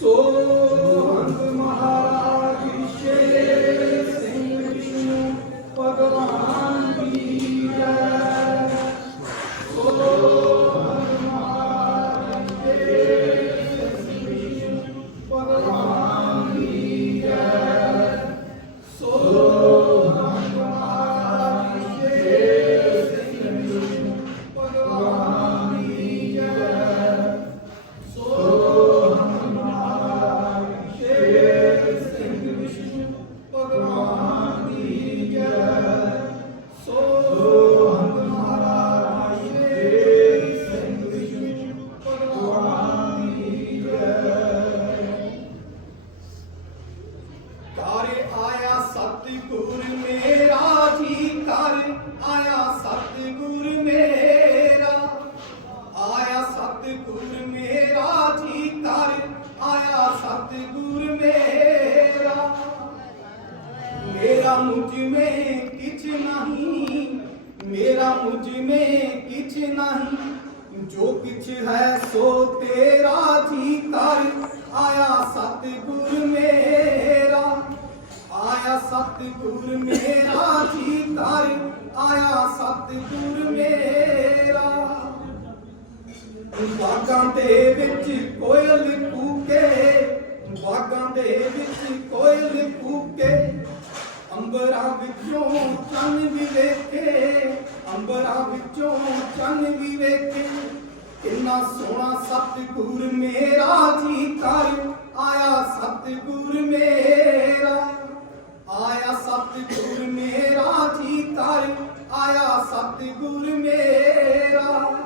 ਸੋਹੰਗ ਮੇਰਾ। ਮੁਝ ਮੇ ਕਿਛ ਮੁਝ ਮੇ ਕਿਛ ਸੋ ਤੇਰਾ ਆਇਆ ਸਤਿਗੁਰ ਮੇਰਾ। ਆਇਆ ਸਤਿਗੁਰ ਮੇਰਾ ਜੀ ਕਰ। ਆਇਆ ਸਤਿਗੁਰ ਮੇਰਾ। ਬਾਗਾਂ ਦੇ ਵਿੱਚ ਕੋਇਲ ਕੂਕੇ। ਬਾਗਾਂ ਦੇ ਵਿੱਚ ਕੋਇਲ ਕੂਕੇ ਅੰਬਰਾਂ ਵਿੱਚੋਂ ਚੰਨ ਵੀ ਵੇਖੇ, ਅੰਬਰਾਂ ਵਿੱਚੋਂ ਚੰਨ ਵੀ ਵੇਖੇ। ਕਿੰਨਾ ਸੋਹਣਾ ਸਤਿਗੁਰ ਮੇਰਾ ਜੀ ਕਰ ਆਇਆ ਸਤਿਗੁਰ ਮੇਰਾ। ਆਇਆ ਸਤਿਗੁਰ ਮੇਰਾ ਜੀ ਕਰ ਆਇਆ ਸਤਿਗੁਰ ਮੇਰਾ।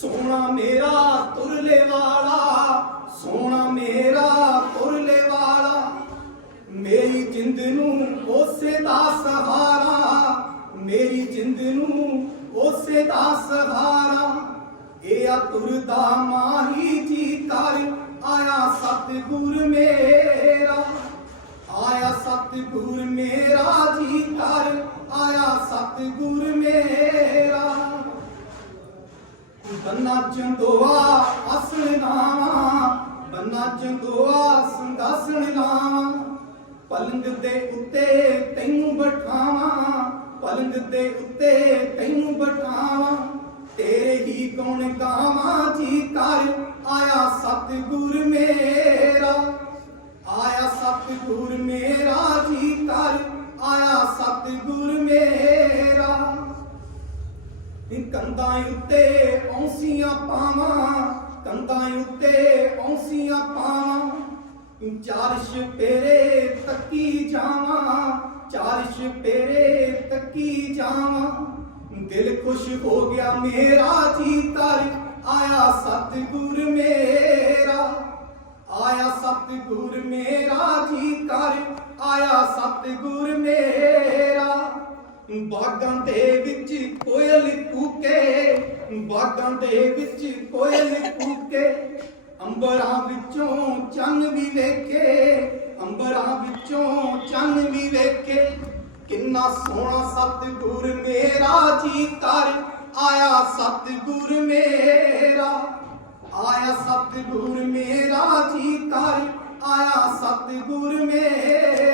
ਸੋਹਣਾ ਮੇਰਾ ਮੇਰਾ ਤੁਰਲੇ ਵਾਲਾ, ਮੇਰੀ ਜਿੰਦ ਨੂੰ ਉਸੇ ਦਾ ਸਹਾਰਾ, ਮੇਰੀ ਜਿੰਦ ਨੂੰ ਉਸੇ ਦਾ ਸਹਾਰਾ। ਇਹ ਆ ਤੁਰਦਾ ਮਾਹੀ ਜੀ ਕਰ ਆਇਆ ਸਤਿਗੁਰ ਮੇਰਾ, ਆਇਆ ਸਤਿਗੁਰ ਮੇਰਾ ਜੀ ਕਰ ਆਇਆ ਸਤਿਗੁਰ ਮੇਰਾ। ਬੰਨਾ ਚੰਦੋਆ ਅਸਲ ਨਾਵਾ ਬੰਨਾ ਚੰਗੋਆ ਸੰਗਾਸਣ ਲਾਵਾਂ, ਪਲੰਗ ਦੇ ਉੱਤੇ ਤੈਨੂੰ ਬਿਠਾਵਾਂ, ਪਲੰਗ ਦੇ ਉੱਤੇ ਤੈਨੂੰ ਬਿਠਾਵਾਂ। ਤੇਰੇ ਹੀ ਗੁਣ ਗਾਵਾਂ, ਜੀ ਕਰ ਆਇਆ ਸਤਿਗੁਰ ਮੇਰਾ। ਆਇਆ ਸਤਿਗੁਰ ਮੇਰਾ, ਜੀ ਕਰ ਆਇਆ ਸਤਿਗੁਰ ਮੇਰਾ। ਨੀ ਕੰਧਾਂ ਉੱਤੇ ਔਂਸੀਆਂ ਪਾਵਾਂ ਕੰਧਾਂ ਉੱਤੇ ਔਂਸੀਆਂ ਪਾਵਾਂ ਚਾਰ ਸ਼ਪੇਰੇ ਤੱਕੀ ਜਾਵਾਂ ਚਾਰ ਸ਼ਪੇਰੇ ਤੱਕੀ ਜਾਵਾਂ। ਦਿਲ ਖੁਸ਼ ਹੋ ਗਿਆ ਮੇਰਾ ਜੀ, ਤਰ ਆਇਆ ਸਤਿਗੁਰ ਮੇਰਾ। ਆਇਆ ਸਤਿਗੁਰ ਮੇਰਾ ਜੀ ਕਰ ਆਇਆ ਸਤਿਗੁਰ ਮੇਰਾ। ਬਾਗਾਂ ਦੇ ਵਿੱਚ ਕੋਇਲ ਕੂਕੇ ਬਾਗਾਂ ਦੇ ਵਿੱਚ ਕੋਇਲ ਕੂਕੇ ਅੰਬਰਾਂ ਵਿੱਚੋਂ ਚੰਨ ਵੀ ਵੇਖੇ, ਅੰਬਰਾਂ ਵਿੱਚੋਂ ਚੰਨ ਵੀ ਵੇਖੇ। ਕਿੰਨਾ ਸੋਹਣਾ ਸਤਿਗੁਰ ਮੇਰਾ ਜੀ ਤਰ ਆਇਆ ਸਤਿਗੁਰ ਮੇਰਾ। ਆਇਆ ਸਤਿਗੁਰ ਮੇਰਾ ਜੀ ਕਰ ਆਇਆ ਸਤਿਗੁਰ ਮੇਰਾ।